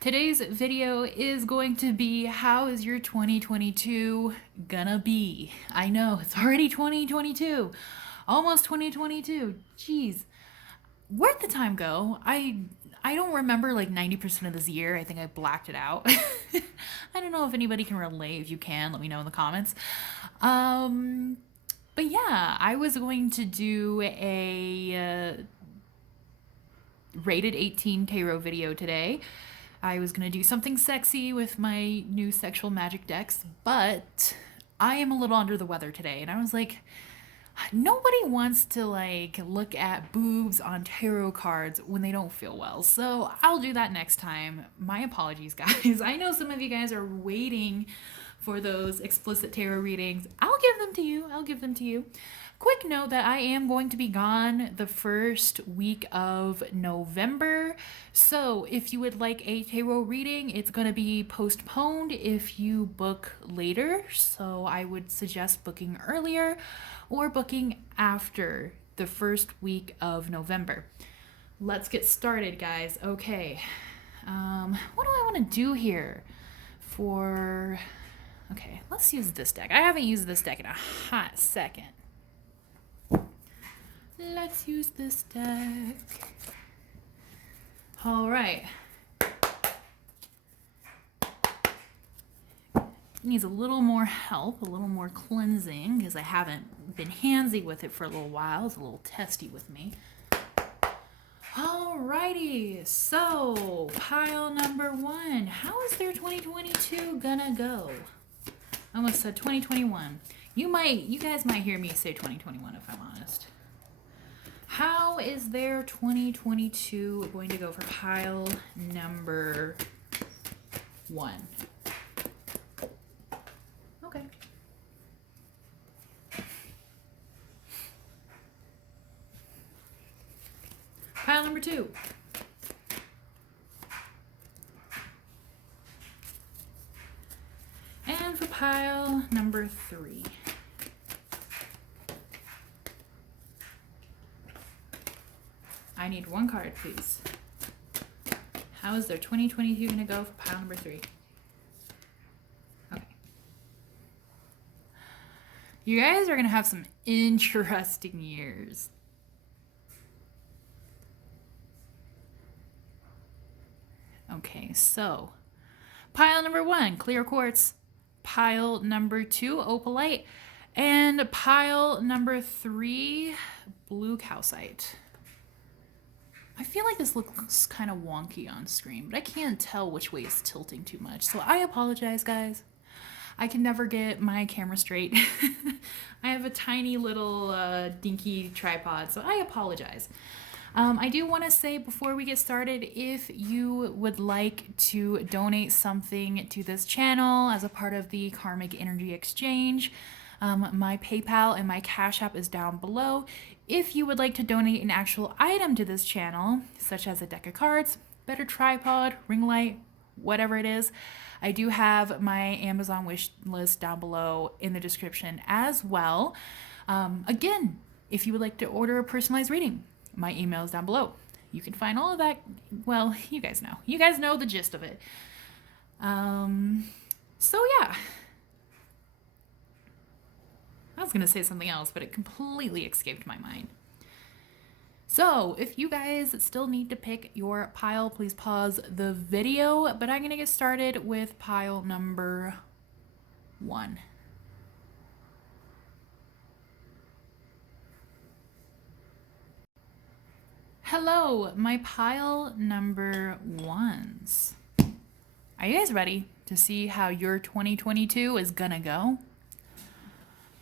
Today's video is going to be, how is your 2022 gonna be? I know, it's already 2022. Almost 2022. Jeez. Where'd the time go? I don't remember like 90% of this year. I think I blacked it out. I don't know if anybody can relate. If you can, let me know in the comments. But yeah, I was going to do a rated 18 tarot video today. I was going to do something sexy with my new sexual magic decks, but I am a little under the weather today. And I was like, nobody wants to like look at boobs on tarot cards when they don't feel well. So I'll do that next time. My apologies, guys. I know some of you guys are waiting for those explicit tarot readings. I'll give them to you. I'll give them to you. Quick note that I am going to be gone the first week of November. So if you would like a tarot reading, it's going to be postponed if you book later. So I would suggest booking earlier or booking after the first week of November. Let's get started, guys. Okay. What do I want to do here Okay, let's use this deck. I haven't used this deck in a hot second. Let's use this deck. All right. Needs a little more help, a little more cleansing, because I haven't been handsy with it for a little while. It's a little testy with me. Alrighty, so pile number one. How is their 2022 gonna go? I almost said 2021. You guys might hear me say 2021 if I'm honest. How is their 2022 going to go for pile number one? Okay. Pile number two. And for pile number three. I need one card, please. How is their 2022 going to go for pile number three? Okay. You guys are going to have some interesting years. Okay, so pile number one, clear quartz. Pile number two, opalite. And pile number three, blue calcite. I feel like this looks kind of wonky on screen, but I can't tell which way it's tilting too much. So I apologize, guys. I can never get my camera straight. I have a tiny little dinky tripod, so I apologize. I do want to say before we get started, if you would like to donate something to this channel as a part of the Karmic Energy Exchange, my PayPal and my Cashapp is down below. If you would like to donate an actual item to this channel, such as a deck of cards, better tripod, ring light, whatever it is, I do have my Amazon wish list down below in the description as well. Again, if you would like to order a personalized reading, my email is down below. You can find all of that. Well, you guys know. You guys know the gist of it. So yeah. I was going to say something else, but it completely escaped my mind. So if you guys still need to pick your pile, please pause the video. But I'm going to get started with pile number one. Hello, my pile number ones. Are you guys ready to see how your 2022 is gonna go?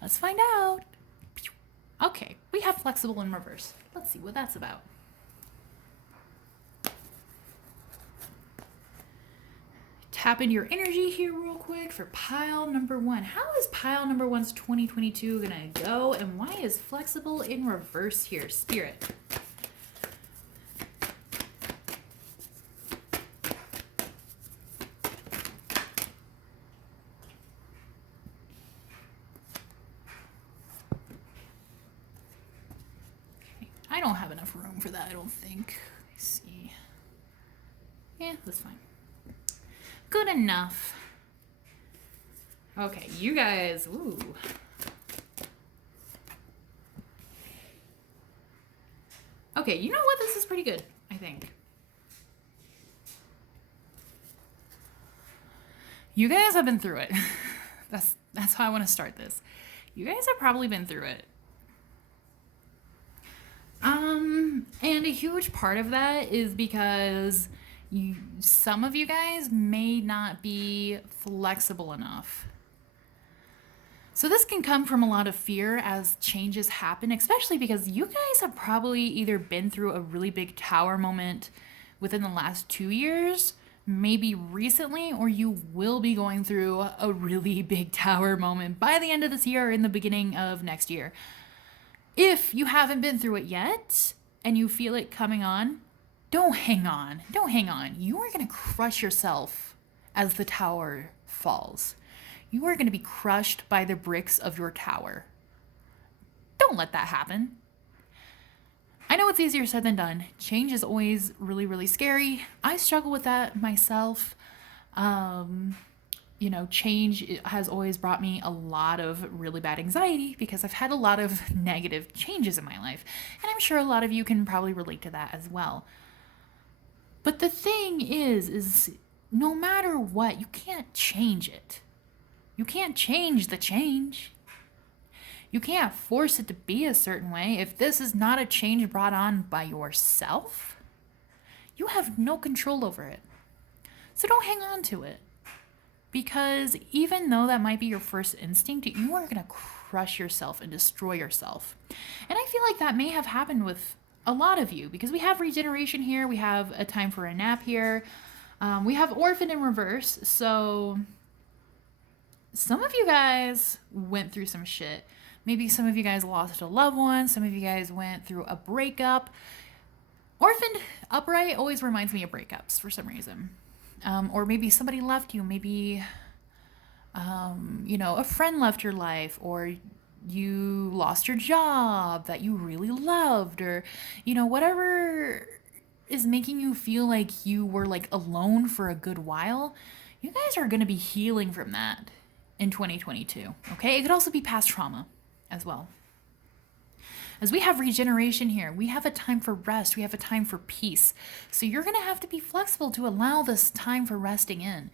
Let's find out. Okay, we have flexible in reverse. Let's see what that's about. Tap into your energy here real quick for pile number one. How is pile number one's 2022 gonna go, and why is flexible in reverse here, Spirit? I don't have enough room for that, I don't think. Let's see. Yeah, that's fine. Good enough. Okay, you guys, ooh. Okay, you know what? This is pretty good, I think. You guys have been through it. That's how I want to start this. You guys have probably been through it. And a huge part of that is because some of you guys may not be flexible enough. So this can come from a lot of fear as changes happen, especially because you guys have probably either been through a really big tower moment within the last 2 years, maybe recently, or you will be going through a really big tower moment by the end of this year or in the beginning of next year. If you haven't been through it yet and you feel it coming on, don't hang on. Don't hang on. You are going to crush yourself as the tower falls. You are going to be crushed by the bricks of your tower. Don't let that happen. I know it's easier said than done. Change is always really, really scary. I struggle with that myself. Change has always brought me a lot of really bad anxiety because I've had a lot of negative changes in my life. And I'm sure a lot of you can probably relate to that as well. But the thing is no matter what, you can't change it. You can't change the change. You can't force it to be a certain way. If this is not a change brought on by yourself, you have no control over it. So don't hang on to it. Because even though that might be your first instinct, you are going to crush yourself and destroy yourself. And I feel like that may have happened with a lot of you because we have regeneration here. We have a time for a nap here. We have orphan in reverse. So some of you guys went through some shit. Maybe some of you guys lost a loved one. Some of you guys went through a breakup. Orphaned upright always reminds me of breakups for some reason. Or maybe somebody left you. Maybe, a friend left your life. Or you lost your job that you really loved. Or, whatever is making you feel like you were like alone for a good while. You guys are going to be healing from that in 2022. Okay? It could also be past trauma as well. As we have regeneration here, we have a time for rest, we have a time for peace. So you're going to have to be flexible to allow this time for resting in.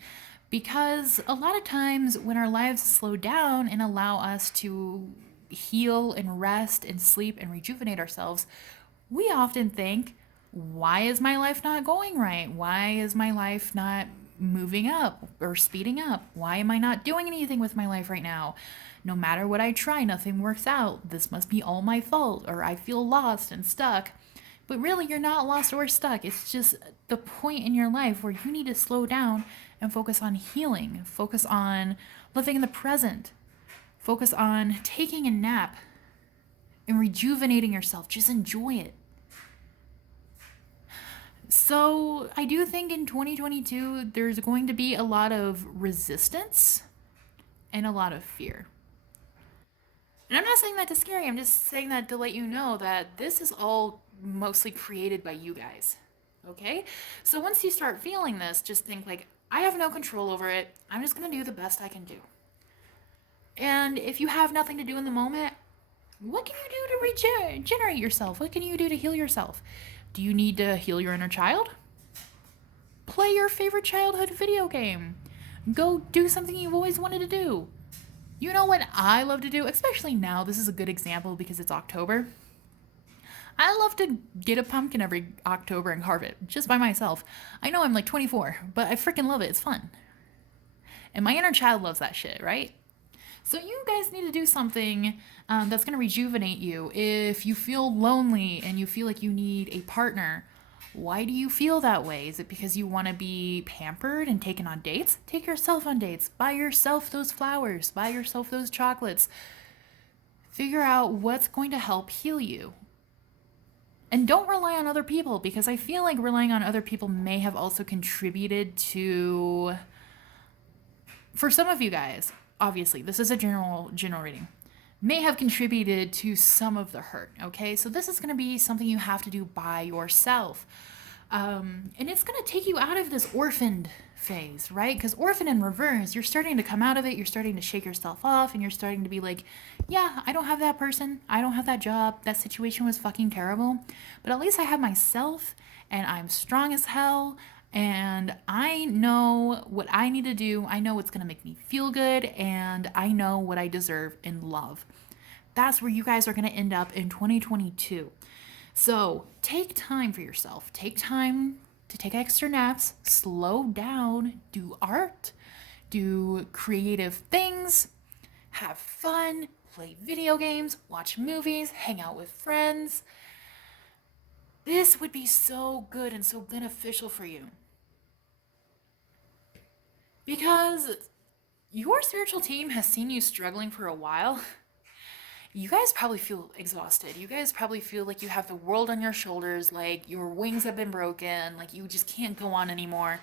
Because a lot of times when our lives slow down and allow us to heal and rest and sleep and rejuvenate ourselves, we often think, why is my life not going right? Why is my life not moving up or speeding up? Why am I not doing anything with my life right now? No matter what I try, nothing works out. This must be all my fault, or I feel lost and stuck. But really, you're not lost or stuck. It's just the point in your life where you need to slow down and focus on healing, focus on living in the present, focus on taking a nap and rejuvenating yourself. Just enjoy it. So I do think in 2022, there's going to be a lot of resistance and a lot of fear. And I'm not saying that to scare you. I'm just saying that to let you know that this is all mostly created by you guys. Okay? So once you start feeling this, just think like, I have no control over it. I'm just going to do the best I can do. And if you have nothing to do in the moment, what can you do to regenerate yourself? What can you do to heal yourself? Do you need to heal your inner child? Play your favorite childhood video game. Go do something you've always wanted to do. You know what I love to do? Especially now, this is a good example because it's October. I love to get a pumpkin every October and carve it just by myself. I know I'm like 24, but I freaking love it. It's fun. And my inner child loves that shit, right? So you guys need to do something that's going to rejuvenate you. If you feel lonely and you feel like you need a partner, why do you feel that way? Is it because you want to be pampered and taken on dates? Take yourself on dates. Buy yourself those flowers. Buy yourself those chocolates. Figure out what's going to help heal you. And don't rely on other people, because I feel like relying on other people may have also contributed to, for some of you guys, obviously, this is a general reading, may have contributed to some of the hurt, okay? So this is going to be something you have to do by yourself. And it's going to take you out of this orphaned phase, right? Because orphan in reverse, you're starting to come out of it. You're starting to shake yourself off and you're starting to be like, yeah, I don't have that person. I don't have that job. That situation was fucking terrible. But at least I have myself and I'm strong as hell. And I know what I need to do. I know what's going to make me feel good. And I know what I deserve in love. That's where you guys are going to end up in 2022. So take time for yourself. Take time to take extra naps, slow down, do art, do creative things, have fun, play video games, watch movies, hang out with friends. This would be so good and so beneficial for you. Because your spiritual team has seen you struggling for a while. You guys probably feel exhausted. You guys probably feel like you have the world on your shoulders, like your wings have been broken, like you just can't go on anymore.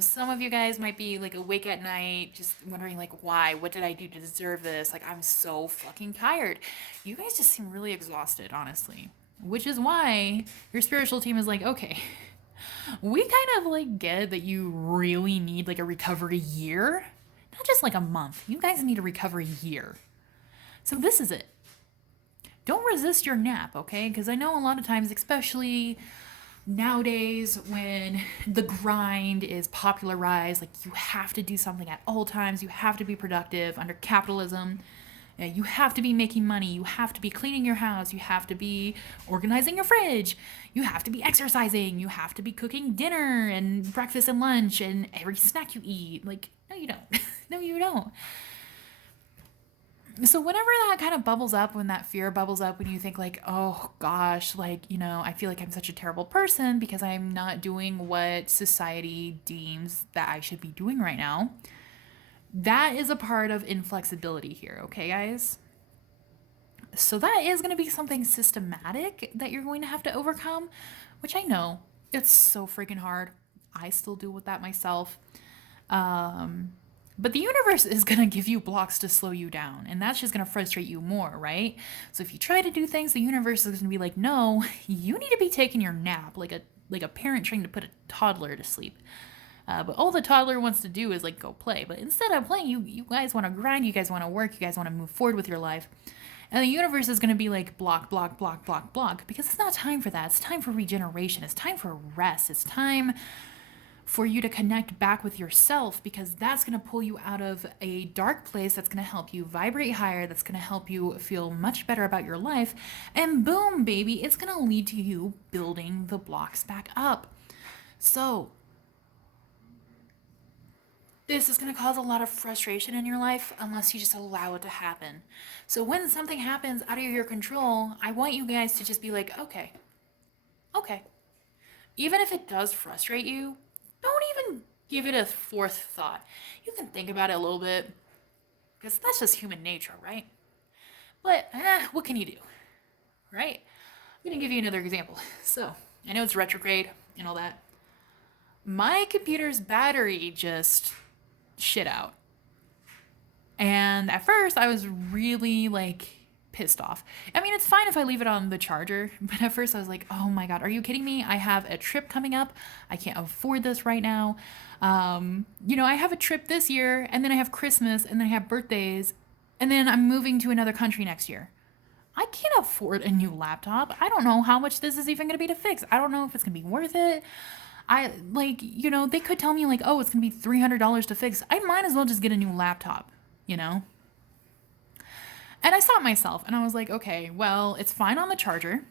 Some of you guys might be like awake at night, just wondering like, why? What did I do to deserve this? Like, I'm so fucking tired. You guys just seem really exhausted, honestly. Which is why your spiritual team is like, okay, we kind of like get that you really need like a recovery year, not just like a month. You guys need a recovery year. So this is it. Don't resist your nap, okay? Because I know a lot of times, especially nowadays when the grind is popularized, like you have to do something at all times, you have to be productive under capitalism, you have to be making money, you have to be cleaning your house, you have to be organizing your fridge, you have to be exercising, you have to be cooking dinner and breakfast and lunch and every snack you eat. Like, no, you don't. No, you don't. So whenever that kind of bubbles up, when that fear bubbles up, when you think like, oh gosh, like, you know, I feel like I'm such a terrible person because I'm not doing what society deems that I should be doing right now, that is a part of inflexibility here, okay, guys? So that is going to be something systematic that you're going to have to overcome, which I know it's so freaking hard. I still deal with that myself. But the universe is going to give you blocks to slow you down, and that's just going to frustrate you more, right? So if you try to do things, the universe is going to be like, no, you need to be taking your nap, like a parent trying to put a toddler to sleep. But all the toddler wants to do is like go play. But instead of playing, you guys want to grind, you guys want to work, you guys want to move forward with your life. And the universe is going to be like block, block, block, block, block, because it's not time for that. It's time for regeneration. It's time for rest. It's time for you to connect back with yourself, because that's going to pull you out of a dark place, that's going to help you vibrate higher, that's going to help you feel much better about your life. And boom, baby, it's going to lead to you building the blocks back up. So this is going to cause a lot of frustration in your life unless you just allow it to happen. So when something happens out of your control, I want you guys to just be like, okay. Even if it does frustrate you, don't even give it a fourth thought. You can think about it a little bit, because that's just human nature, right? But what can you do, right? I'm going to give you another example. So, I know it's retrograde and all that. My computer's battery just shit out. And at first, I was really like pissed off. I mean, it's fine if I leave it on the charger, but at first I was like, oh my God, are you kidding me? I have a trip coming up. I can't afford this right now. I have a trip this year, and then I have Christmas, and then I have birthdays, and then I'm moving to another country next year. I can't afford a new laptop. I don't know how much this is even going to be to fix. I don't know if it's going to be worth it. They could tell me like, oh, it's going to be $300 to fix. I might as well just get a new laptop, And I stopped myself and I was like, okay, well, it's fine on the charger.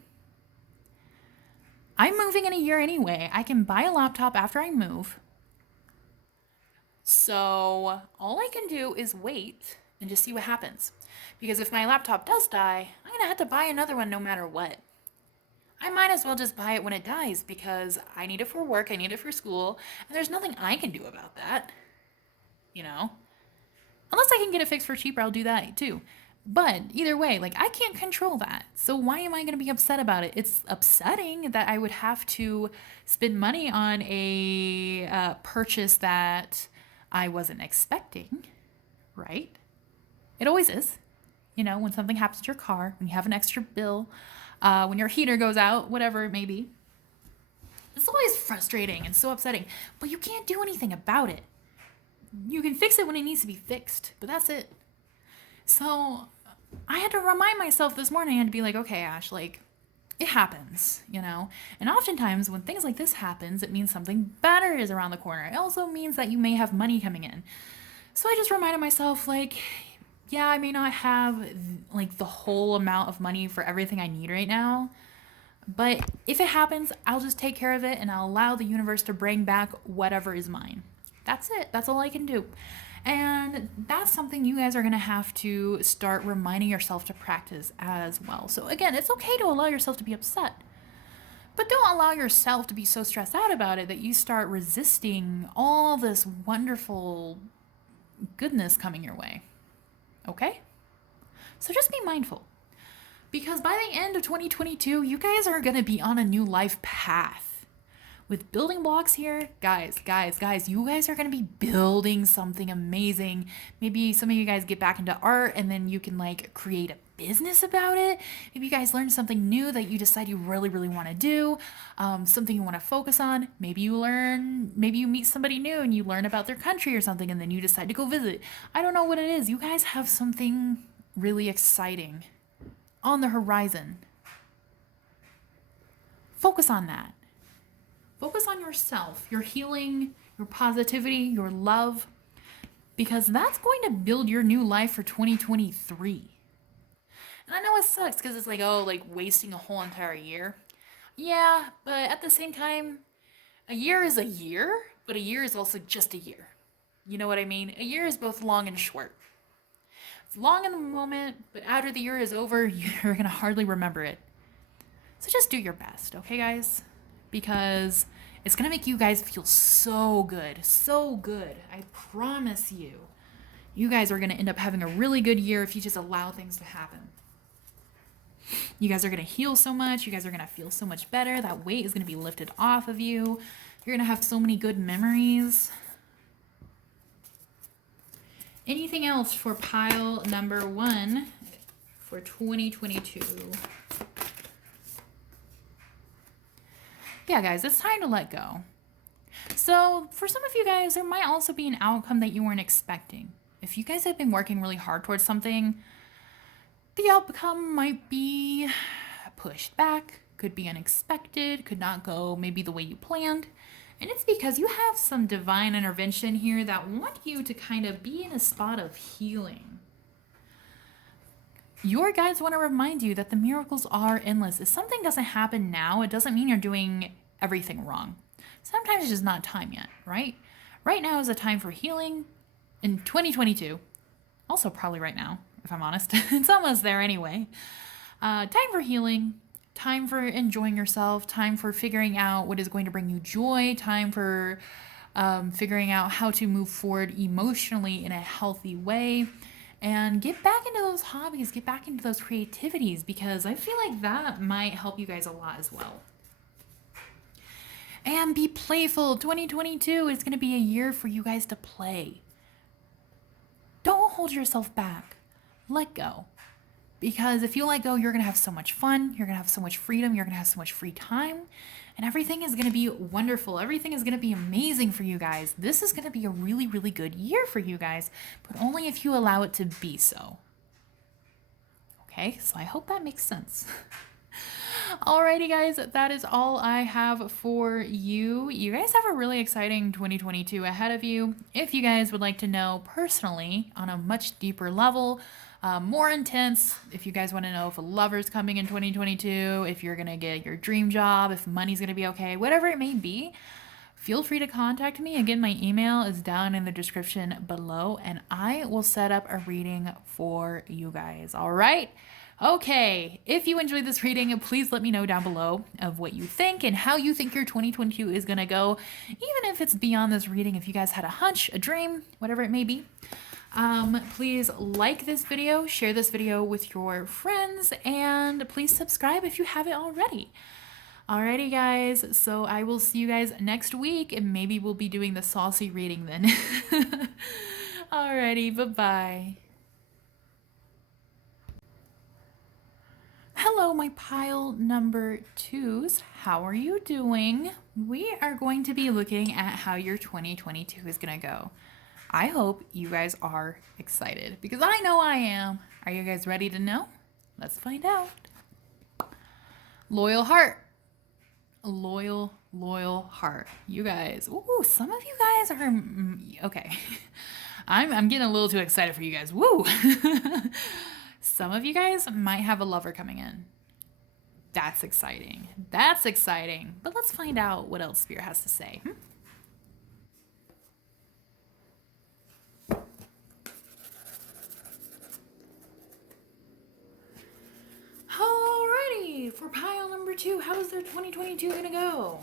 I'm moving in a year anyway. I can buy a laptop after I move. So all I can do is wait and just see what happens. Because if my laptop does die, I'm going to have to buy another one no matter what. I might as well just buy it when it dies, because I need it for work, I need it for school, and there's nothing I can do about that. Unless I can get it fixed for cheaper, I'll do that too. But either way, like, I can't control that. So why am I going to be upset about it? It's upsetting that I would have to spend money on a purchase that I wasn't expecting, right? It always is. When something happens to your car, when you have an extra bill, when your heater goes out, whatever it may be. It's always frustrating and so upsetting, but you can't do anything about it. You can fix it when it needs to be fixed, but that's it. So I had to remind myself this morning, I had to be like, okay, Ash, like, it happens, you know? And oftentimes when things like this happens, it means something better is around the corner. It also means that you may have money coming in. So I just reminded myself, like, yeah, I may not have like the whole amount of money for everything I need right now, but if it happens, I'll just take care of it and I'll allow the universe to bring back whatever is mine. That's it. That's all I can do. And that's something you guys are going to have to start reminding yourself to practice as well. So again, it's okay to allow yourself to be upset, but don't allow yourself to be so stressed out about it that you start resisting all this wonderful goodness coming your way. Okay? So just be mindful. Because by the end of 2022, you guys are going to be on a new life path. With building blocks here, guys, you guys are going to be building something amazing. Maybe some of you guys get back into art and then you can like create a business about it. Maybe you guys learn something new that you decide you really, really want to do, something you want to focus on. Maybe you meet somebody new and you learn about their country or something and then you decide to go visit. I don't know what it is. You guys have something really exciting on the horizon. Focus on that. Focus on yourself, your healing, your positivity, your love, because that's going to build your new life for 2023. And I know it sucks because it's like, oh, like wasting a whole entire year. Yeah, but at the same time, a year is a year, but a year is also just a year. You know what I mean? A year is both long and short. It's long in the moment, but after the year is over, you're going to hardly remember it. So just do your best, okay, guys? Because it's going to make you guys feel so good, so good. I promise you. You guys are going to end up having a really good year if you just allow things to happen. You guys are going to heal so much. You guys are going to feel so much better. That weight is going to be lifted off of you. You're going to have so many good memories. Anything else for pile number 1 for 2022? Yeah, guys, it's time to let go. So for some of you guys, there might also be an outcome that you weren't expecting. If you guys have been working really hard towards something, the outcome might be pushed back, could be unexpected, could not go maybe the way you planned. And it's because you have some divine intervention here that want you to kind of be in a spot of healing. Your guides want to remind you that the miracles are endless. If something doesn't happen now, it doesn't mean you're doing everything wrong. Sometimes it's just not time yet, right? Right now is a time for healing in 2022. Also probably right now, if I'm honest. It's almost there anyway. Time for healing, time for enjoying yourself, time for figuring out what is going to bring you joy, time for figuring out how to move forward emotionally in a healthy way. And get back into those hobbies, get back into those creativities, because I feel like that might help you guys a lot as well. And be playful. 2022 is going to be a year for you guys to play. Don't hold yourself back. Let go. Because if you let go, you're going to have so much fun. You're going to have so much freedom. You're going to have so much free time. And everything is going to be wonderful. Everything is going to be amazing for you guys. This is going to be a really, really good year for you guys, but only if you allow it to be so. Okay, so I hope that makes sense. Alrighty, guys, that is all I have for you. You guys have a really exciting 2022 ahead of you. If you guys would like to know personally on a much deeper level, more intense, if you guys want to know if a lover's coming in 2022, if you're going to get your dream job, if money's going to be okay, whatever it may be, feel free to contact me. Again, my email is down in the description below, and I will set up a reading for you guys. All right? Okay, if you enjoyed this reading, please let me know down below of what you think and how you think your 2022 is going to go, even if it's beyond this reading. If you guys had a hunch, a dream, whatever it may be. Please like this video, share this video with your friends, and please subscribe if you haven't already. Alrighty, guys, so I will see you guys next week, and maybe we'll be doing the saucy reading then. Alrighty, bye-bye. Hello, my pile number twos. How are you doing? We are going to be looking at how your 2022 is going to go. I hope you guys are excited because I know I am. Are you guys ready to know? Let's find out. Loyal heart. Loyal heart. You guys. Ooh, some of you guys are okay. I'm getting a little too excited for you guys. Woo. Some of you guys might have a lover coming in. That's exciting. That's exciting. But let's find out what else Spirit has to say. Alrighty, for pile number two, how is their 2022 gonna go?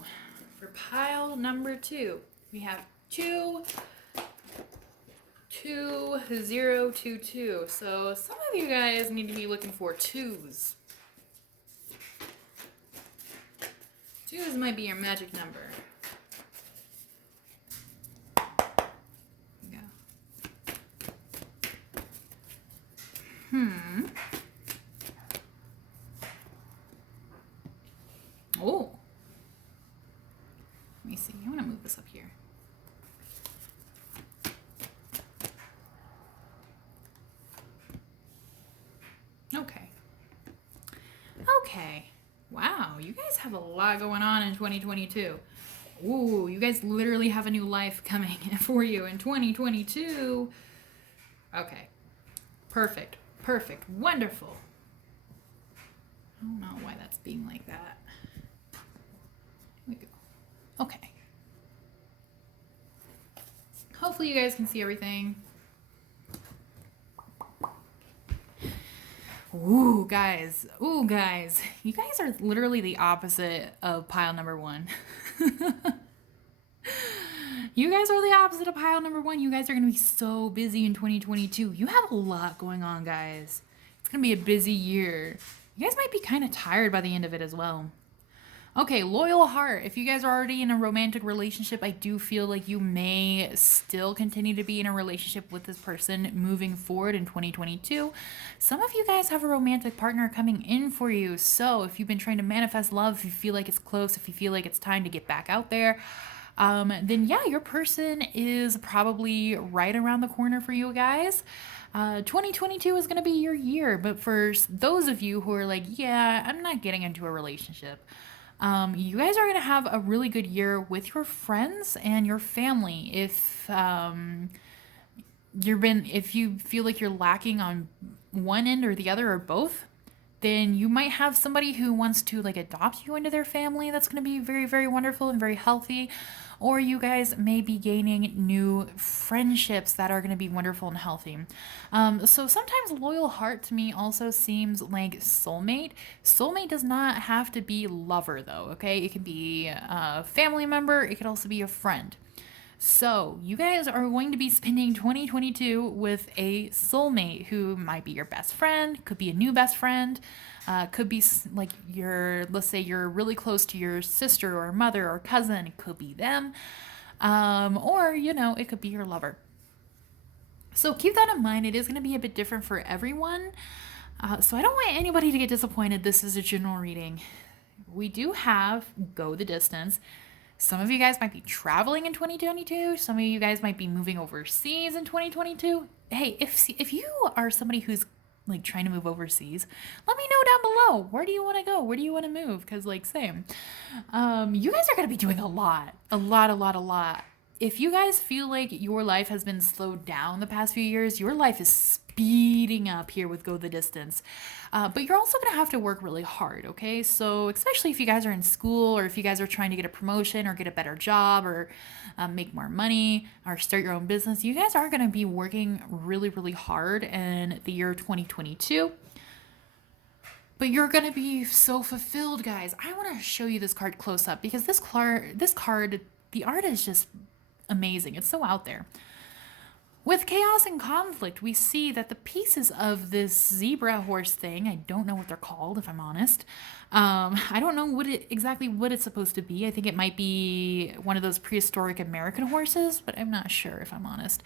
For pile number two, we have 2, 2, 0, 2, 2. So some of you guys need to be looking for twos. Twos might be your magic number. There you go. Oh. Let me see. I want to move this up here. Okay. Okay. Wow, you guys have a lot going on in 2022. Ooh, you guys literally have a new life coming for you in 2022. Okay. Perfect. Perfect. Wonderful. I don't know why that's being like that. Here we go. Okay. Hopefully you guys can see everything. Ooh, guys. You guys are literally the opposite of pile number one. You guys are the opposite of pile number one. You guys are going to be so busy in 2022. You have a lot going on, guys. It's going to be a busy year. You guys might be kind of tired by the end of it as well. Okay, loyal heart. If you guys are already in a romantic relationship, I do feel like you may still continue to be in a relationship with this person moving forward in 2022. Some of you guys have a romantic partner coming in for you. So if you've been trying to manifest love, if you feel like it's close, if you feel like it's time to get back out there, then yeah, your person is probably right around the corner for you guys. 2022 is going to be your year. But for those of you who are like, yeah, I'm not getting into a relationship, you guys are going to have a really good year with your friends and your family. If you feel like you're lacking on one end or the other or both, then you might have somebody who wants to like adopt you into their family. That's going to be very, very wonderful and very healthy. Or you guys may be gaining new friendships that are going to be wonderful and healthy. So sometimes loyal heart to me also seems like soulmate. Soulmate does not have to be lover though, okay? It can be a family member. It could also be a friend. So you guys are going to be spending 2022 with a soulmate who might be your best friend, could be a new best friend, could be like let's say you're really close to your sister or mother or cousin, it could be them, or it could be your lover. So keep that in mind. It is going to be a bit different for everyone. So I don't want anybody to get disappointed. This is a general reading. We do have go the distance. Some of you guys might be traveling in 2022. Some of you guys might be moving overseas in 2022. Hey, if you are somebody who's like trying to move overseas, let me know down below. Where do you want to go? Where do you want to move? Because like same. You guys are going to be doing a lot. If you guys feel like your life has been slowed down the past few years, your life is speeding up here with Go the Distance. But you're also going to have to work really hard, okay? So especially if you guys are in school or if you guys are trying to get a promotion or get a better job or make more money or start your own business, you guys are going to be working really, really hard in the year 2022. But you're going to be so fulfilled, guys. I want to show you this card close up because this card, the art is just amazing. It's so out there. With chaos and conflict, we see that the pieces of this zebra horse thing, I don't know what they're called, if I'm honest. I don't know exactly what it's supposed to be. I think it might be one of those prehistoric American horses, but I'm not sure, if I'm honest.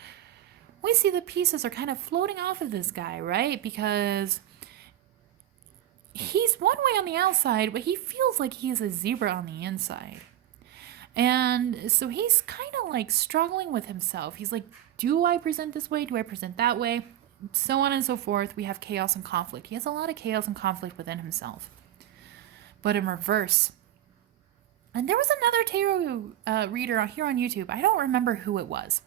We see the pieces are kind of floating off of this guy, right? Because he's one way on the outside, but he feels like he is a zebra on the inside. And so he's kind of like struggling with himself. He's like, do I present this way? Do I present that way? So on and so forth. We have chaos and conflict. He has a lot of chaos and conflict within himself. But in reverse, and there was another tarot reader here on YouTube. I don't remember who it was.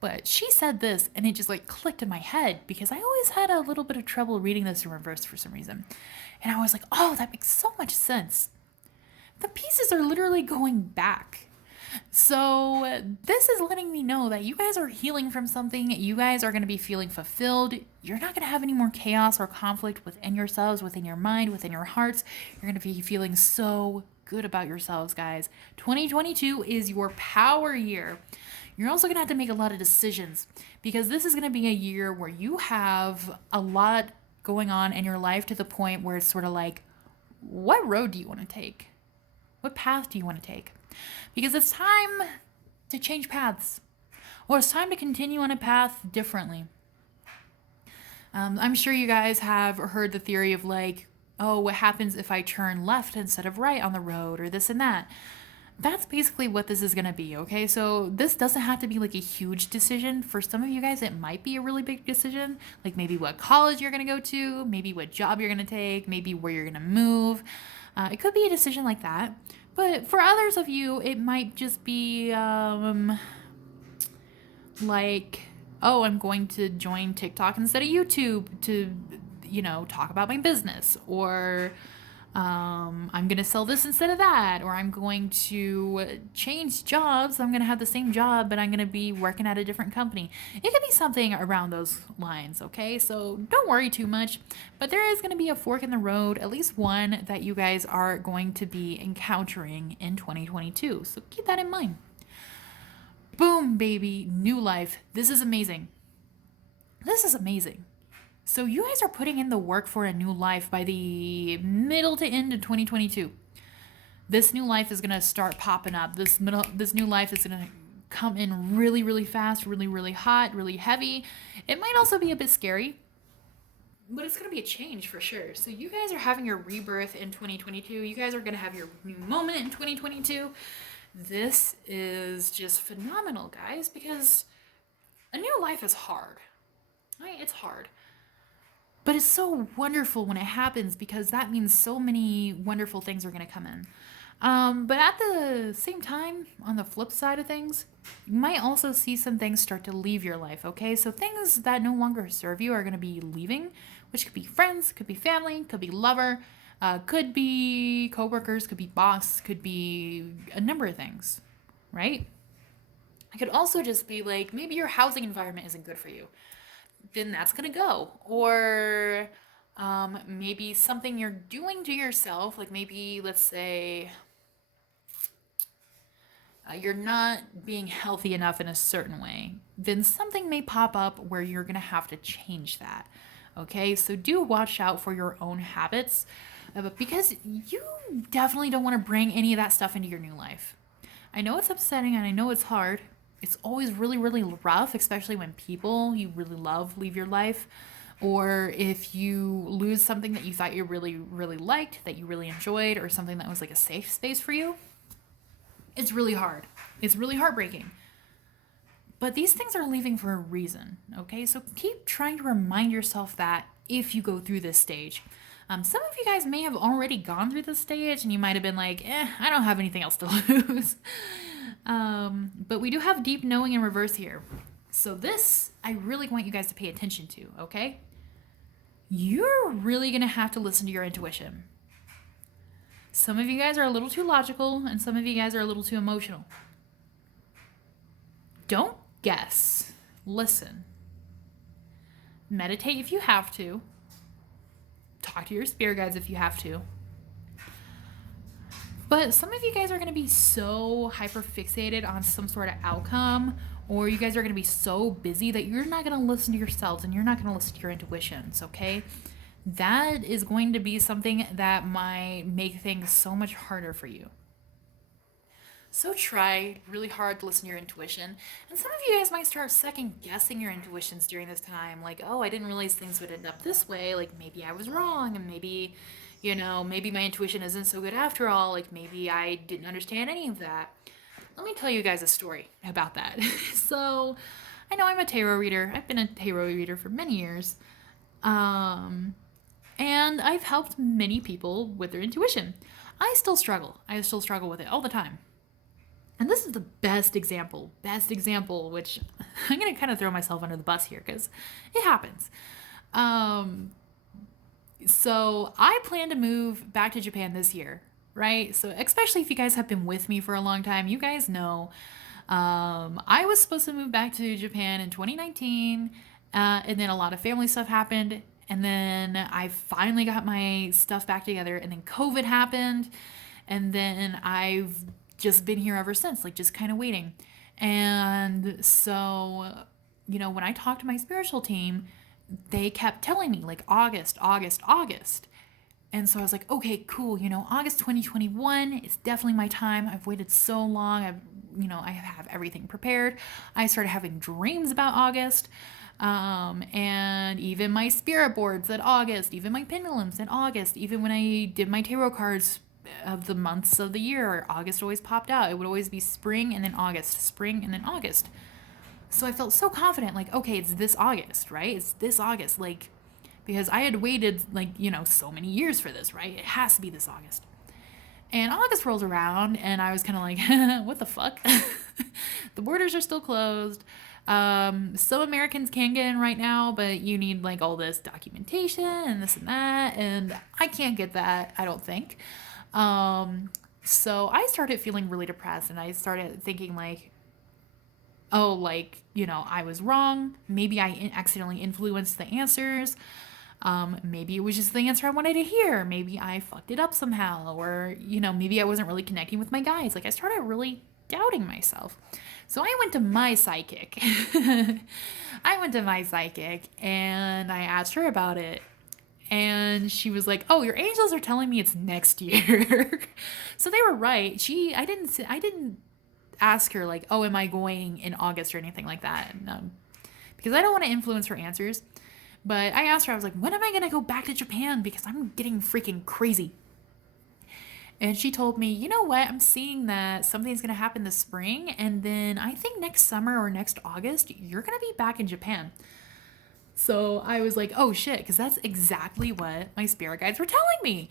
But she said this, and it just like clicked in my head because I always had a little bit of trouble reading this in reverse for some reason. And I was like, oh, that makes so much sense. The pieces are literally going back. So this is letting me know that you guys are healing from something. You guys are going to be feeling fulfilled. You're not going to have any more chaos or conflict within yourselves, within your mind, within your hearts. You're going to be feeling so good about yourselves, guys. 2022 is your power year. You're also going to have to make a lot of decisions because this is going to be a year where you have a lot going on in your life to the point where it's sort of like, what road do you want to take? What path do you want to take? Because it's time to change paths, or it's time to continue on a path differently. I'm sure you guys have heard the theory of like, oh, what happens if I turn left instead of right on the road, or this and that. That's basically what this is going to be, okay? So this doesn't have to be like a huge decision. For some of you guys, it might be a really big decision, like maybe what college you're going to go to, maybe what job you're going to take, maybe where you're going to move. It could be a decision like that. But for others of you, it might just be like, oh, I'm going to join TikTok instead of YouTube to, talk about my business. Or I'm going to sell this instead of that. Or I'm going to change jobs. I'm going to have the same job, but I'm going to be working at a different company. It could be something around those lines, okay? So don't worry too much. But there is going to be a fork in the road, at least one that you guys are going to be encountering in 2022. So keep that in mind. Boom, baby, new life. This is amazing. This is amazing. So you guys are putting in the work for a new life by the middle to end of 2022. This new life is going to start popping up. This new life is going to come in really, really fast, really, really hot, really heavy. It might also be a bit scary, but it's going to be a change for sure. So you guys are having your rebirth in 2022. You guys are going to have your new moment in 2022. This is just phenomenal, guys, because a new life is hard. Right? It's hard. But it's so wonderful when it happens because that means so many wonderful things are going to come in. But at the same time, on the flip side of things, you might also see some things start to leave your life, okay? So things that no longer serve you are going to be leaving, which could be friends, could be family, could be lover, could be coworkers, could be boss, could be a number of things, right? It could also just be like maybe your housing environment isn't good for you. Then that's going to go. Or maybe something you're doing to yourself, like maybe, let's say, you're not being healthy enough in a certain way, then something may pop up where you're going to have to change that. Okay, so do watch out for your own habits because you definitely don't want to bring any of that stuff into your new life. I know it's upsetting and I know it's hard. It's always really, really rough, especially when people you really love leave your life, or if you lose something that you thought you really, really liked, that you really enjoyed, or something that was like a safe space for you. It's really hard. It's really heartbreaking. But these things are leaving for a reason, okay? So keep trying to remind yourself that if you go through this stage. Some of you guys may have already gone through this stage and you might have been like, I don't have anything else to lose. But we do have deep knowing in reverse here. So this, I really want you guys to pay attention to, okay? You're really going to have to listen to your intuition. Some of you guys are a little too logical and some of you guys are a little too emotional. Don't guess. Listen. Meditate if you have to. Talk to your spirit guides if you have to. But some of you guys are going to be so hyper fixated on some sort of outcome, or you guys are going to be so busy that you're not going to listen to yourselves and you're not going to listen to your intuitions, okay? That is going to be something that might make things so much harder for you. So try really hard to listen to your intuition. And some of you guys might start second guessing your intuitions during this time. Like, oh, I didn't realize things would end up this way. Like, maybe I was wrong. And maybe, maybe my intuition isn't so good after all. Like, maybe I didn't understand any of that. Let me tell you guys a story about that. So, I know I'm a tarot reader. I've been a tarot reader for many years. Um, and I've helped many people with their intuition. I still struggle. I still struggle with it all the time. And this is the best example, which I'm going to kind of throw myself under the bus here because it happens. So I plan to move back to Japan this year, right? So especially if you guys have been with me for a long time, you guys know I was supposed to move back to Japan in 2019, and then a lot of family stuff happened. And then I finally got my stuff back together, and then COVID happened. And then I've just been here ever since, like just kind of waiting. And so, when I talked to my spiritual team, they kept telling me like August, August, August. And so I was like, okay, cool. August 2021 is definitely my time. I've waited so long. I have everything prepared. I started having dreams about August. And even my spirit board said August, even my pendulum said August, even when I did my tarot cards of the months of the year, August always popped out. It would always be spring and then August, spring and then August. So I felt so confident, like, okay, it's this August, right? It's this August, like, because I had waited, like, so many years for this, right? It has to be this August. And August rolls around, and I was kind of like, what the fuck? The borders are still closed. Some Americans can get in right now, but you need, like, all this documentation and this and that, and I can't get that, I don't think. So I started feeling really depressed, and I started thinking, like, oh, like, I was wrong. Maybe I accidentally influenced the answers. Maybe it was just the answer I wanted to hear. Maybe I fucked it up somehow. Or, maybe I wasn't really connecting with my guides. Like, I started really doubting myself. So I went to my psychic. And I asked her about it. And she was like, "Oh, your angels are telling me it's next year." So they were right. I didn't ask her like, "Oh, am I going in August or anything like that?" No, because I don't want to influence her answers. But I asked her, I was like, "When am I going to go back to Japan? Because I'm getting freaking crazy." And she told me, "You know what? I'm seeing that something's going to happen this spring. And then I think next summer or next August, you're going to be back in Japan." So I was like, oh shit, because that's exactly what my spirit guides were telling me.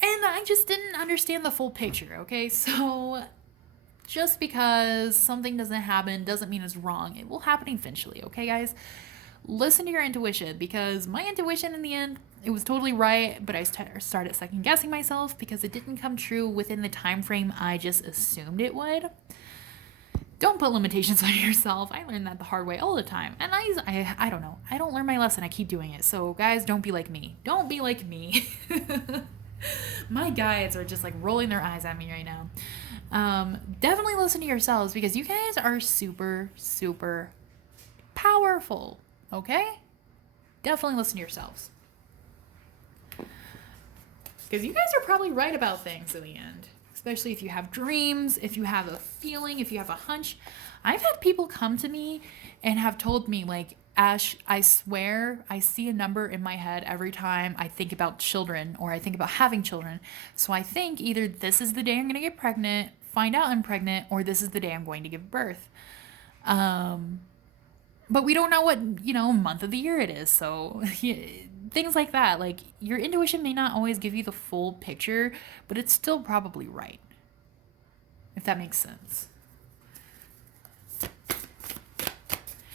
And I just didn't understand the full picture, okay? So just because something doesn't happen doesn't mean it's wrong. It will happen eventually, okay, guys? Listen to your intuition, because my intuition in the end, it was totally right, but I started second guessing myself because it didn't come true within the time frame I just assumed it would. Don't put limitations on yourself. I learned that the hard way all the time. And I don't know. I don't learn my lesson. I keep doing it. So guys, don't be like me. Don't be like me. My guides are just like rolling their eyes at me right now. Definitely listen to yourselves, because you guys are super, super powerful. Okay? Definitely listen to yourselves. Because you guys are probably right about things in the end. Especially if you have dreams, if you have a feeling, if you have a hunch. I've had people come to me and have told me, like, Ash, I swear I see a number in my head every time I think about children or I think about having children. So I think either this is the day I'm going to get pregnant, find out I'm pregnant, or this is the day I'm going to give birth. But we don't know what, month of the year it is. So things like that. Like, your intuition may not always give you the full picture, but it's still probably right. If that makes sense.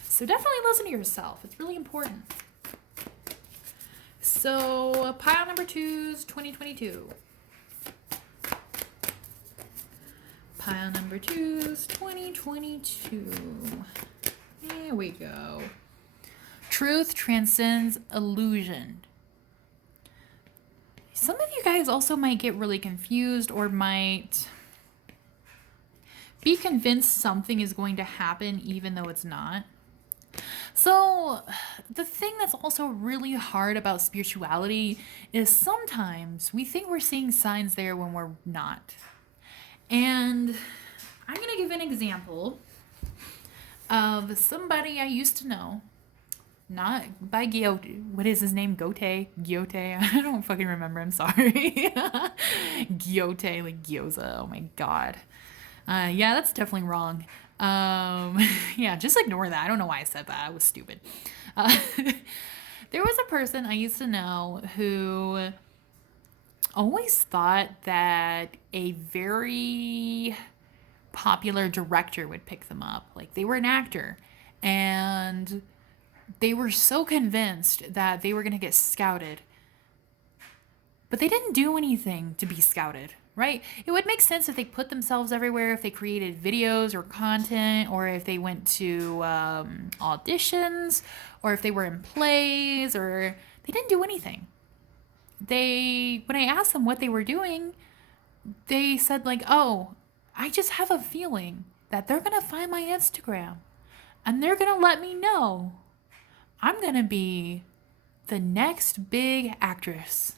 So definitely listen to yourself. It's really important. So pile number 2's 2022. Pile number 2's 2022. There we go. Truth transcends illusion. Some of you guys also might get really confused or might be convinced something is going to happen even though it's not. So the thing that's also really hard about spirituality is sometimes we think we're seeing signs there when we're not. And I'm going to give an example of somebody I used to know. Not by Gyote. What is his name? Gyote? I don't fucking remember. I'm sorry. Gyote, like gyoza. Oh my god. Yeah, that's definitely wrong. Yeah, just ignore that. I don't know why I said that. I was stupid. There was a person I used to know who always thought that a very popular director would pick them up. Like they were an actor. And they were so convinced that they were going to get scouted, but they didn't do anything to be scouted, right? It would make sense if they put themselves everywhere, if they created videos or content, or if they went to auditions, or if they were in plays, or they didn't do anything. When I asked them what they were doing, they said like, oh, I just have a feeling that they're going to find my Instagram and they're going to let me know I'm going to be the next big actress.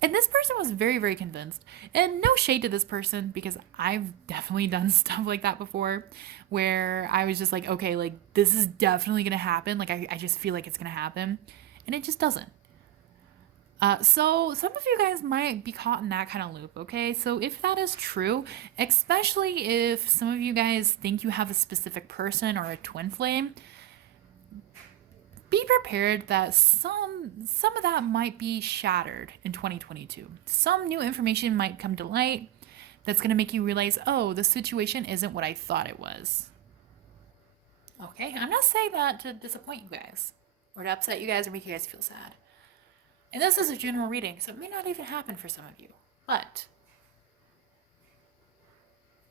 And this person was very, very convinced. And no shade to this person, because I've definitely done stuff like that before where I was just like, okay, like this is definitely going to happen. Like I just feel like it's going to happen. And it just doesn't. So some of you guys might be caught in that kind of loop, okay? So if that is true, especially if some of you guys think you have a specific person or a twin flame, be prepared that some of that might be shattered in 2022. Some new information might come to light that's going to make you realize, oh, the situation isn't what I thought it was. Okay, I'm not saying that to disappoint you guys or to upset you guys or make you guys feel sad. And this is a general reading, so it may not even happen for some of you. But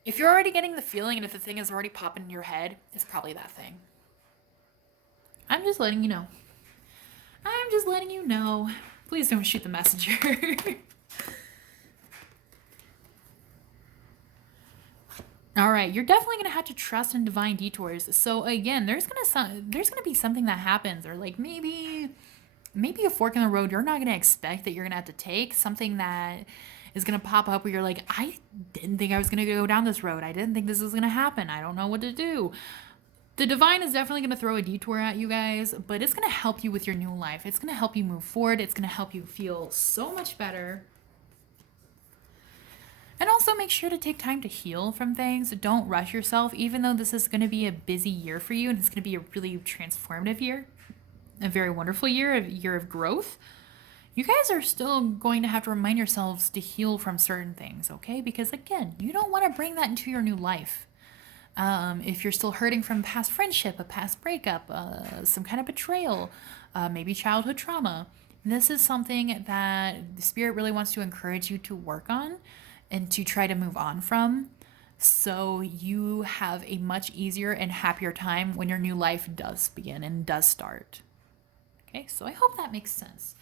if you're already getting the feeling and if the thing is already popping in your head, it's probably that thing. I'm just letting you know. I'm just letting you know. Please don't shoot the messenger. All right, you're definitely gonna have to trust in divine detours. So again, there's gonna be something that happens, or like maybe a fork in the road you're not gonna expect that you're gonna have to take. Something that is gonna pop up where you're like, I didn't think I was gonna go down this road. I didn't think this was gonna happen. I don't know what to do. The divine is definitely going to throw a detour at you guys, but it's going to help you with your new life. It's going to help you move forward. It's going to help you feel so much better. And also make sure to take time to heal from things. Don't rush yourself, even though this is going to be a busy year for you and it's going to be a really transformative year, a very wonderful year, a year of growth. You guys are still going to have to remind yourselves to heal from certain things, okay? Because again, you don't want to bring that into your new life. If you're still hurting from past friendship, a past breakup, some kind of betrayal, maybe childhood trauma, this is something that the spirit really wants to encourage you to work on and to try to move on from, so you have a much easier and happier time when your new life does begin and does start. Okay, so I hope that makes sense.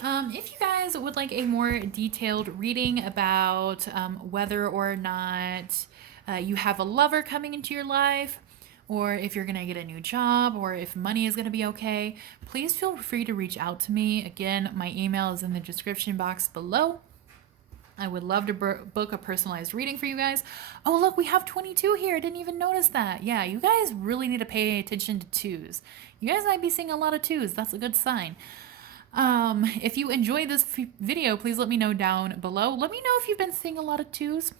If you guys would like a more detailed reading about whether or not you have a lover coming into your life, or if you're going to get a new job, or if money is going to be okay, please feel free to reach out to me. Again, my email is in the description box below. I would love to book a personalized reading for you guys. Oh, look, we have 22 here. I didn't even notice that. Yeah, you guys really need to pay attention to twos. You guys might be seeing a lot of twos. That's a good sign. If you enjoyed this video, please let me know down below. Let me know if you've been seeing a lot of twos.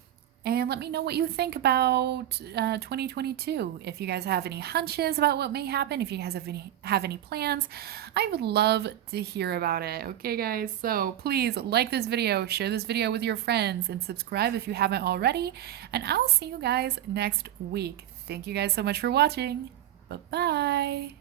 And let me know what you think about 2022. If you guys have any hunches about what may happen, if you guys have any plans, I would love to hear about it. Okay, guys? So please like this video, share this video with your friends, and subscribe if you haven't already. And I'll see you guys next week. Thank you guys so much for watching. Bye-bye.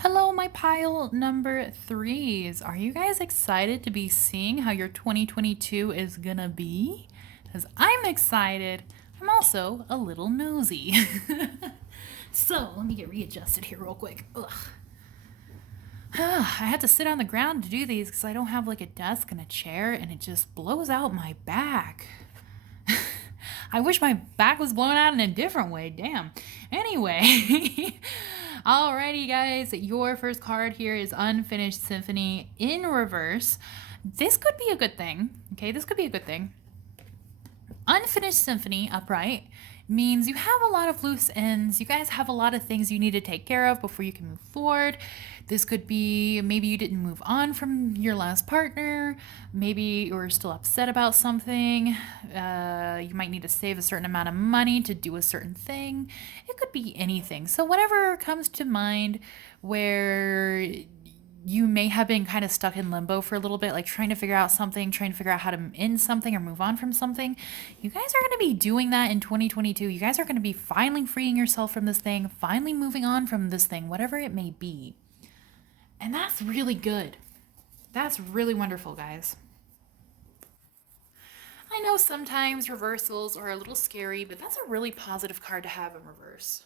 Hello, my pile number 3s. Are you guys excited to be seeing how your 2022 is gonna be? Because I'm excited. I'm also a little nosy. So, let me get readjusted here real quick. Ugh. I had to sit on the ground to do these because I don't have like a desk and a chair, and it just blows out my back. I wish my back was blown out in a different way. Damn. Anyway. Alrighty, guys. Your first card here is Unfinished Symphony in reverse. this could be a good thing. Okay, this could be a good thing. Unfinished symphony upright means you have a lot of loose ends. You guys have a lot of things you need to take care of before you can move forward. This could be maybe you didn't move on from your last partner. Maybe you're still upset about something. You might need to save a certain amount of money to do a certain thing. It could be anything. So, whatever comes to mind where you may have been kind of stuck in limbo for a little bit, like trying to figure out something, trying to figure out how to end something or move on from something. You guys are going to be doing that in 2022. You guys are going to be finally freeing yourself from this thing, finally moving on from this thing, whatever it may be. And that's really good. That's really wonderful, guys. I know sometimes reversals are a little scary, but that's a really positive card to have in reverse.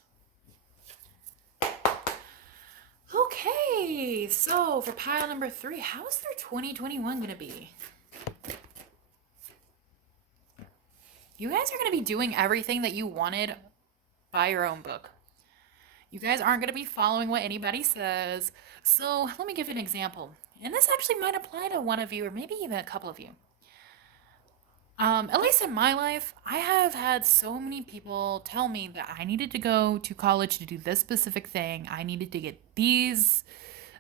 Okay, so for pile number 3, how is their 2021 going to be? You guys are going to be doing everything that you wanted by your own book. You guys aren't going to be following what anybody says. So let me give you an example. And this actually might apply to one of you or maybe even a couple of you. At least in my life, I have had so many people tell me that I needed to go to college to do this specific thing. I needed to get these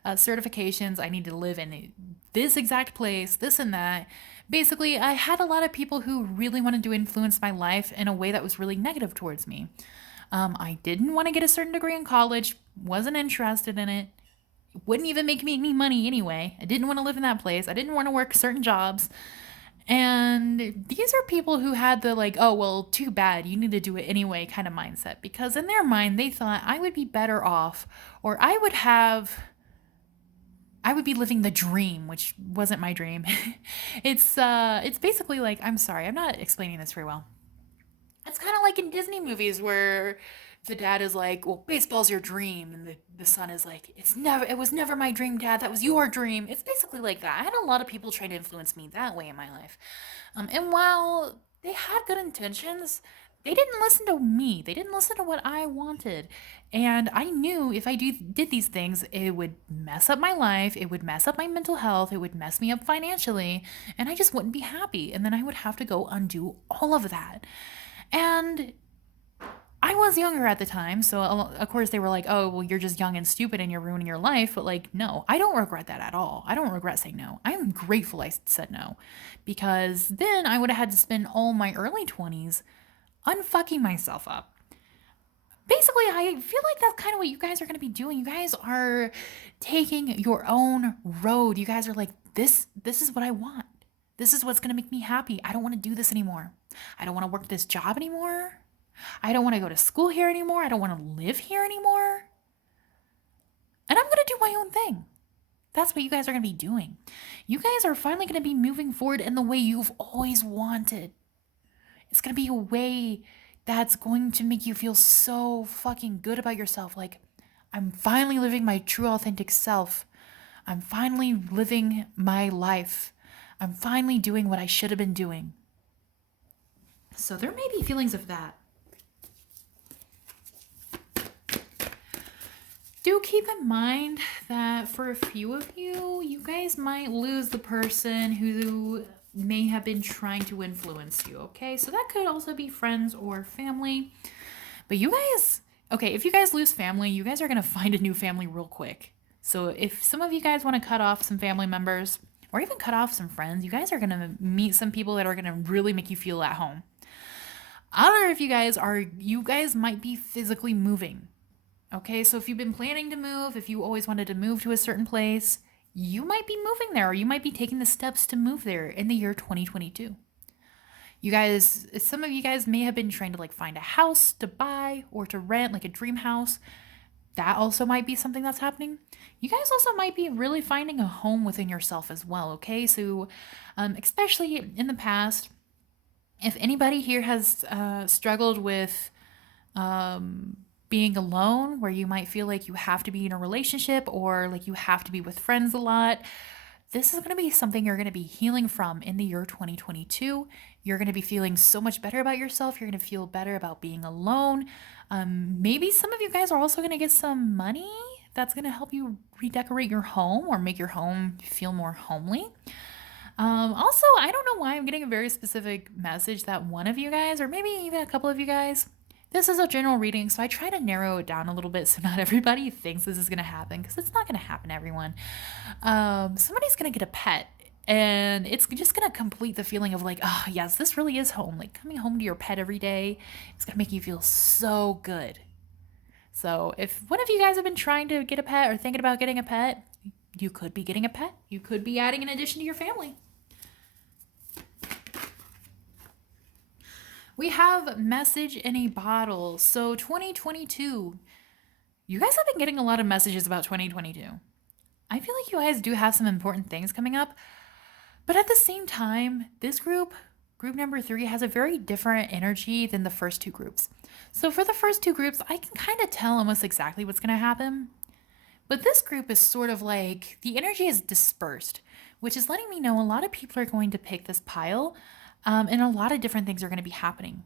certifications. I need to live in this exact place, this and that. Basically, I had a lot of people who really wanted to influence my life in a way that was really negative towards me. I didn't want to get a certain degree in college, wasn't interested in it, wouldn't even make me any money anyway. I didn't want to live in that place. I didn't want to work certain jobs. And these are people who had the like, oh, well, too bad, you need to do it anyway kind of mindset. Because in their mind, they thought I would be better off or I would be living the dream, which wasn't my dream. It's basically like, I'm sorry, I'm not explaining this very well. It's kind of like in Disney movies where the dad is like, "Well, baseball's your dream," and the son is like, it was never my dream, Dad. That was your dream." It's basically like that. I had a lot of people trying to influence me that way in my life, and while they had good intentions, they didn't listen to me. They didn't listen to what I wanted, and I knew if I did these things, it would mess up my life. It would mess up my mental health. It would mess me up financially, and I just wouldn't be happy. And then I would have to go undo all of that. And I was younger at the time, so of course they were like, "Oh, well, you're just young and stupid and you're ruining your life." But like, no, I don't regret that at all. I don't regret saying no. I am grateful I said no because then I would have had to spend all my early 20s unfucking myself up. Basically, I feel like that's kind of what you guys are going to be doing. You guys are taking your own road. You guys are like, this is what I want. This is what's going to make me happy. I don't want to do this anymore. I don't want to work this job anymore. I don't want to go to school here anymore. I don't want to live here anymore. And I'm going to do my own thing. That's what you guys are going to be doing. You guys are finally going to be moving forward in the way you've always wanted. It's going to be a way that's going to make you feel so fucking good about yourself. Like, I'm finally living my true, authentic self. I'm finally living my life. I'm finally doing what I should have been doing. So there may be feelings of that. Do keep in mind that for a few of you, you guys might lose the person who may have been trying to influence you, okay? So that could also be friends or family. But you guys, okay, if you guys lose family, you guys are going to find a new family real quick. So if some of you guys want to cut off some family members or even cut off some friends, you guys are going to meet some people that are going to really make you feel at home. I don't know if you guys might be physically moving. Okay, so if you've been planning to move, if you always wanted to move to a certain place, you might be moving there or you might be taking the steps to move there in the year 2022. You guys, some of you guys may have been trying to like find a house to buy or to rent, like a dream house. That also might be something that's happening. You guys also might be really finding a home within yourself as well, okay? So especially in the past, if anybody here has struggled with being alone, where you might feel like you have to be in a relationship or like you have to be with friends a lot, this is going to be something you're going to be healing from in the year 2022. You're going to be feeling so much better about yourself. You're going to feel better about being alone. Maybe some of you guys are also going to get some money that's going to help you redecorate your home or make your home feel more homely. Also, I don't know why I'm getting a very specific message that one of you guys, or maybe even a couple of you guys, this is a general reading, so I try to narrow it down a little bit so not everybody thinks this is going to happen, because it's not going to happen, everyone. Somebody's going to get a pet, and it's just going to complete the feeling of like, oh, yes, this really is home. Like coming home to your pet every day is going to make you feel so good. So if one of you guys have been trying to get a pet or thinking about getting a pet, you could be getting a pet. You could be adding an addition to your family. We have message in a bottle. So 2022. You guys have been getting a lot of messages about 2022. I feel like you guys do have some important things coming up. But at the same time, this group number 3, has a very different energy than the first 2 groups. So for the first 2 groups, I can kind of tell almost exactly what's going to happen. But this group is sort of like the energy is dispersed, which is letting me know a lot of people are going to pick this pile. And a lot of different things are going to be happening.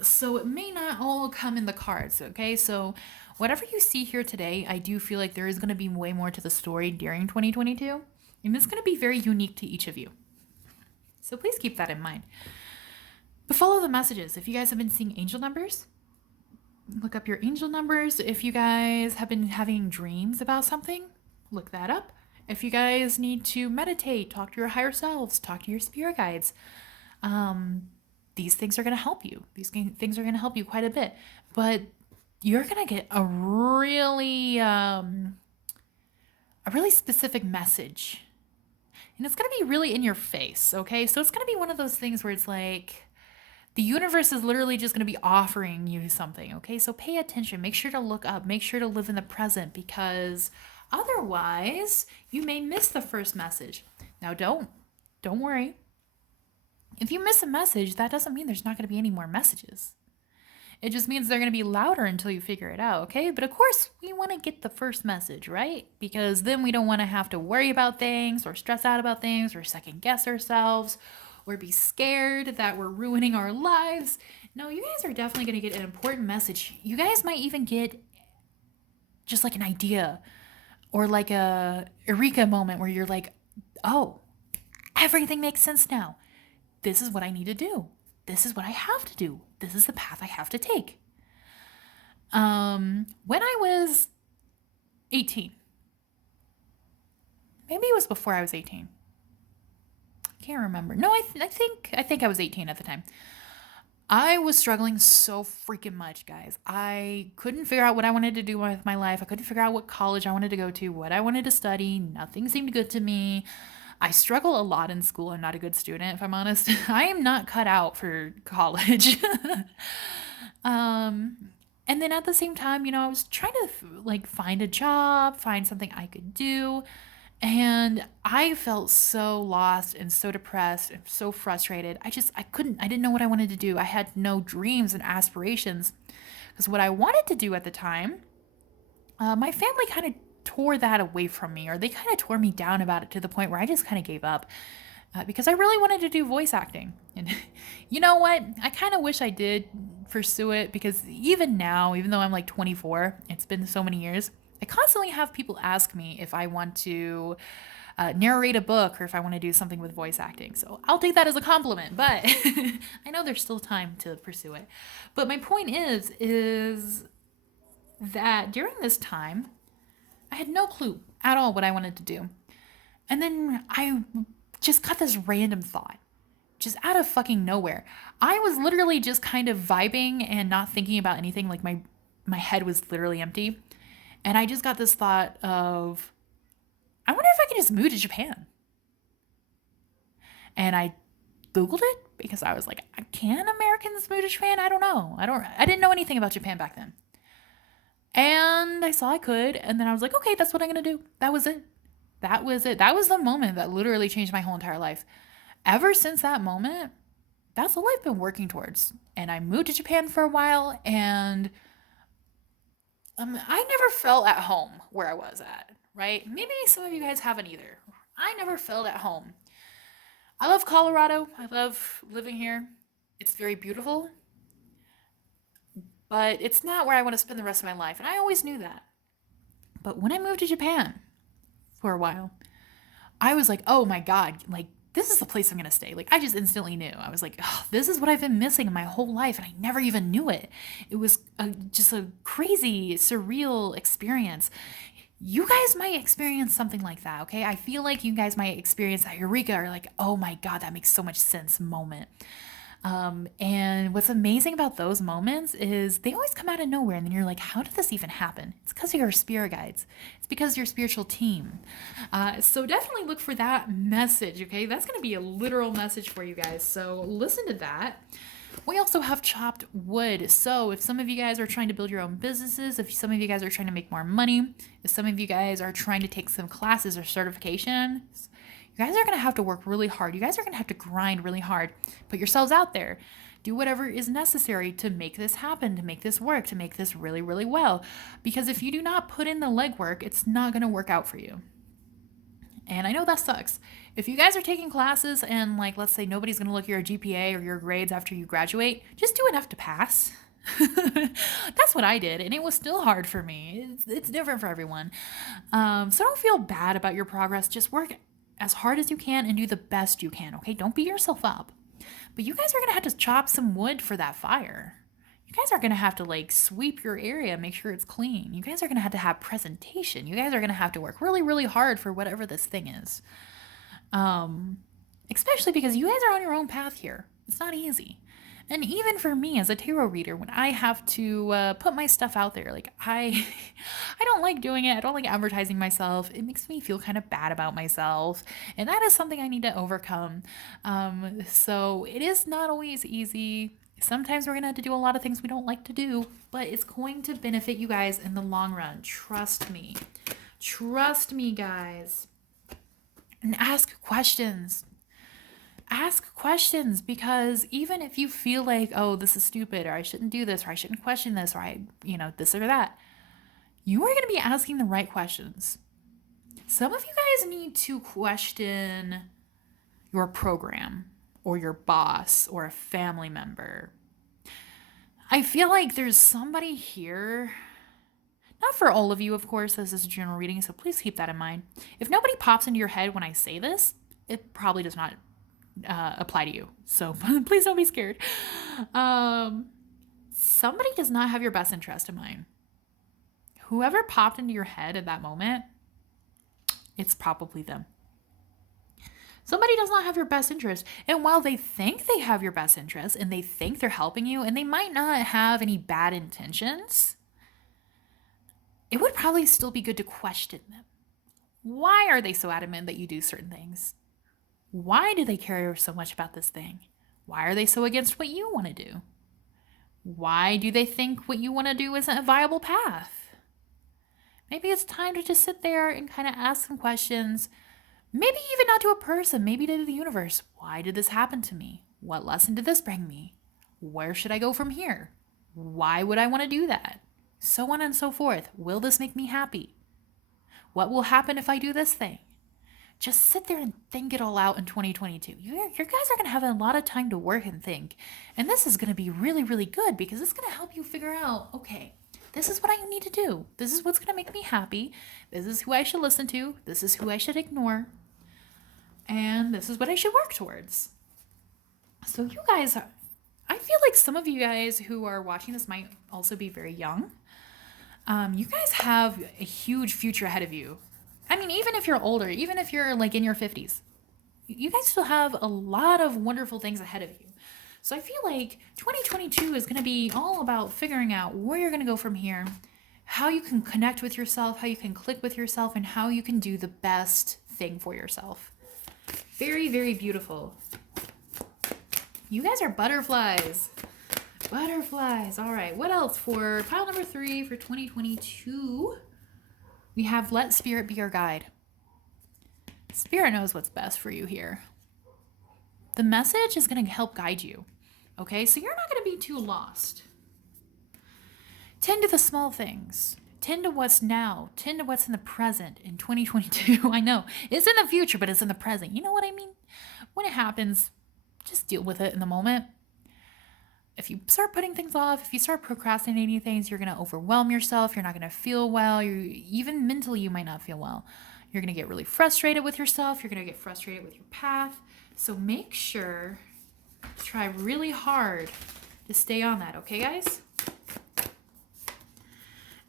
So it may not all come in the cards, okay? So whatever you see here today, I do feel like there is going to be way more to the story during 2022. And it's going to be very unique to each of you. So please keep that in mind. But follow the messages. If you guys have been seeing angel numbers, look up your angel numbers. If you guys have been having dreams about something, look that up. If you guys need to meditate, talk to your higher selves, talk to your spirit guides, these things are going to help you. These things are going to help you quite a bit. But you're going to get a really specific message. And it's going to be really in your face, okay? So it's going to be one of those things where it's like the universe is literally just going to be offering you something, okay? So pay attention. Make sure to look up. Make sure to live in the present, because otherwise you may miss the first message. Now don't worry. If you miss a message, that doesn't mean there's not going to be any more messages. It just means they're going to be louder until you figure it out, okay? But of course, we want to get the first message, right? Because then we don't want to have to worry about things or stress out about things or second guess ourselves or be scared that we're ruining our lives. No, you guys are definitely going to get an important message. You guys might even get just like an idea or like a eureka moment where you're like, oh, everything makes sense now. This is what I need to do. This is what I have to do. This is the path I have to take. When I was 18, maybe it was before I was 18. I can't remember. No, I think I was 18 at the time. I was struggling so freaking much, guys. I couldn't figure out what I wanted to do with my life. I couldn't figure out what college I wanted to go to, what I wanted to study. Nothing seemed good to me. I struggle a lot in school. I'm not a good student, if I'm honest. I am not cut out for college. And then at the same time, I was trying to like find a job, find something I could do. And I felt so lost and so depressed and so frustrated. I didn't know what I wanted to do. I had no dreams and aspirations. Because what I wanted to do at the time, my family kind of tore that away from me, or they kind of tore me down about it to the point where I just kind of gave up. Because I really wanted to do voice acting. And you know what? I kind of wish I did pursue it, because even now, even though I'm like 24, it's been so many years, I constantly have people ask me if I want to narrate a book or if I want to do something with voice acting. So I'll take that as a compliment, but I know there's still time to pursue it. But my point is that during this time, I had no clue at all what I wanted to do. And then I just got this random thought, just out of fucking nowhere. I was literally just kind of vibing and not thinking about anything. Like my head was literally empty. And I just got this thought of, I wonder if I could just move to Japan. And I Googled it because I was like, can Americans move to Japan? I don't know. I didn't know anything about Japan back then. And I saw I could. And then I was like, okay, that's what I'm going to do. That was it. That was the moment that literally changed my whole entire life. Ever since that moment, that's all I've been working towards. And I moved to Japan for a while, and I never felt at home where I was at, right? Maybe some of you guys haven't either. I never felt at home. I love Colorado. I love living here. It's very beautiful. But it's not where I want to spend the rest of my life. And I always knew that. But when I moved to Japan for a while, I was like, oh my God, like, this is the place I'm going to stay. Like, I just instantly knew. I was like, oh, this is what I've been missing in my whole life. And I never even knew it. It was just a crazy, surreal experience. You guys might experience something like that, okay? I feel like you guys might experience that eureka or like, oh my God, that makes so much sense moment. And what's amazing about those moments is they always come out of nowhere. And then you're like, how did this even happen? It's because of your spirit guides. It's because of your spiritual team. So definitely look for that message, okay? That's going to be a literal message for you guys. So listen to that. We also have chopped wood. So if some of you guys are trying to build your own businesses, if some of you guys are trying to make more money, if some of you guys are trying to take some classes or certifications, you guys are going to have to work really hard. You guys are going to have to grind really hard. Put yourselves out there. Do whatever is necessary to make this happen, to make this work, to make this really, really well. Because if you do not put in the legwork, it's not going to work out for you. And I know that sucks. If you guys are taking classes and, like, let's say nobody's going to look at your GPA or your grades after you graduate, just do enough to pass. That's what I did, and it was still hard for me. It's different for everyone. So don't feel bad about your progress. Just work as hard as you can and do the best you can, okay? Don't beat yourself up. But you guys are going to have to chop some wood for that fire. You guys are going to have to, like, sweep your area, make sure it's clean. You guys are going to have presentation. You guys are going to have to work really, really hard for whatever this thing is. Especially because you guys are on your own path here. It's not easy. And even for me as a tarot reader, when I have to put my stuff out there, like I don't like doing it. I don't like advertising myself. It makes me feel kind of bad about myself. And that is something I need to overcome. So it is not always easy. Sometimes we're going to have to do a lot of things we don't like to do, but it's going to benefit you guys in the long run. Trust me. Trust me, guys. And ask questions. Ask questions, because even if you feel like, oh, this is stupid, or I shouldn't do this, or I shouldn't question this, or this or that, you are going to be asking the right questions. Some of you guys need to question your program or your boss or a family member. I feel like there's somebody here, not for all of you, of course, this is a general reading, so please keep that in mind. If nobody pops into your head when I say this, it probably does not apply to you. So please don't be scared. Somebody does not have your best interest in mind. Whoever popped into your head at that moment, it's probably them. Somebody does not have your best interest. And while they think they have your best interest and they think they're helping you and they might not have any bad intentions, it would probably still be good to question them. Why are they so adamant that you do certain things? Why do they care so much about this thing? Why are they so against what you want to do? Why do they think what you want to do isn't a viable path? Maybe it's time to just sit there and kind of ask some questions. Maybe even not to a person, maybe to the universe. Why did this happen to me? What lesson did this bring me? Where should I go from here? Why would I want to do that? So on and so forth. Will this make me happy? What will happen if I do this thing? Just sit there and think it all out in 2022. Your guys are going to have a lot of time to work and think. And this is going to be really, really good, because it's going to help you figure out, okay, this is what I need to do. This is what's going to make me happy. This is who I should listen to. This is who I should ignore. And this is what I should work towards. So you guys, I feel like some of you guys who are watching this might also be very young. You guys have a huge future ahead of you. I mean, even if you're older, even if you're like in your 50s, you guys still have a lot of wonderful things ahead of you. So I feel like 2022 is going to be all about figuring out where you're going to go from here, how you can connect with yourself, how you can click with yourself, and how you can do the best thing for yourself. Very, very beautiful. You guys are butterflies. Butterflies. All right. What else for pile number 3 for 2022? We have let spirit be your guide. Spirit knows what's best for you here. The message is going to help guide you. Okay, so you're not going to be too lost. Tend to the small things. Tend to what's now. Tend to what's in the present in 2022. I know, it's in the future, but it's in the present. You know what I mean? When it happens, just deal with it in the moment. If you start putting things off, if you start procrastinating things, you're going to overwhelm yourself. You're not going to feel well. Even mentally, you might not feel well. You're going to get really frustrated with yourself. You're going to get frustrated with your path. So make sure to try really hard to stay on that, okay, guys?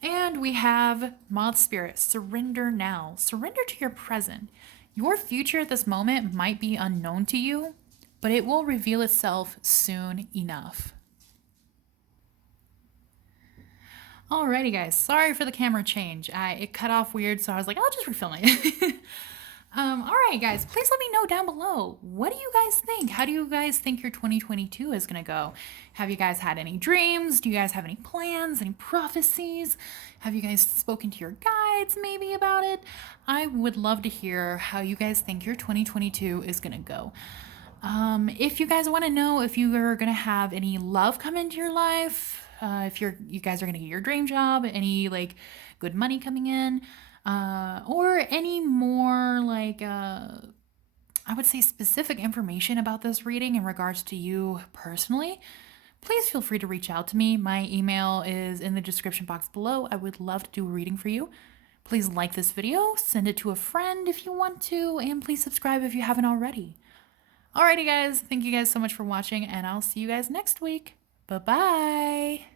And we have Moth Spirit, surrender now. Surrender to your present. Your future at this moment might be unknown to you, but it will reveal itself soon enough. Alrighty, guys. Sorry for the camera change. It cut off weird, so I was like, I'll just refilm it. Alright, guys. Please let me know down below. What do you guys think? How do you guys think your 2022 is going to go? Have you guys had any dreams? Do you guys have any plans, any prophecies? Have you guys spoken to your guides maybe about it? I would love to hear how you guys think your 2022 is going to go. If you guys want to know if you are going to have any love come into your life, if you guys are going to get your dream job, any like good money coming in, or any more like I would say specific information about this reading in regards to you personally, please feel free to reach out to me. My email is in the description box below. I would love to do a reading for you. Please like this video, send it to a friend if you want to, and please subscribe if you haven't already. Alrighty, guys. Thank you guys so much for watching, and I'll see you guys next week. Bye-bye.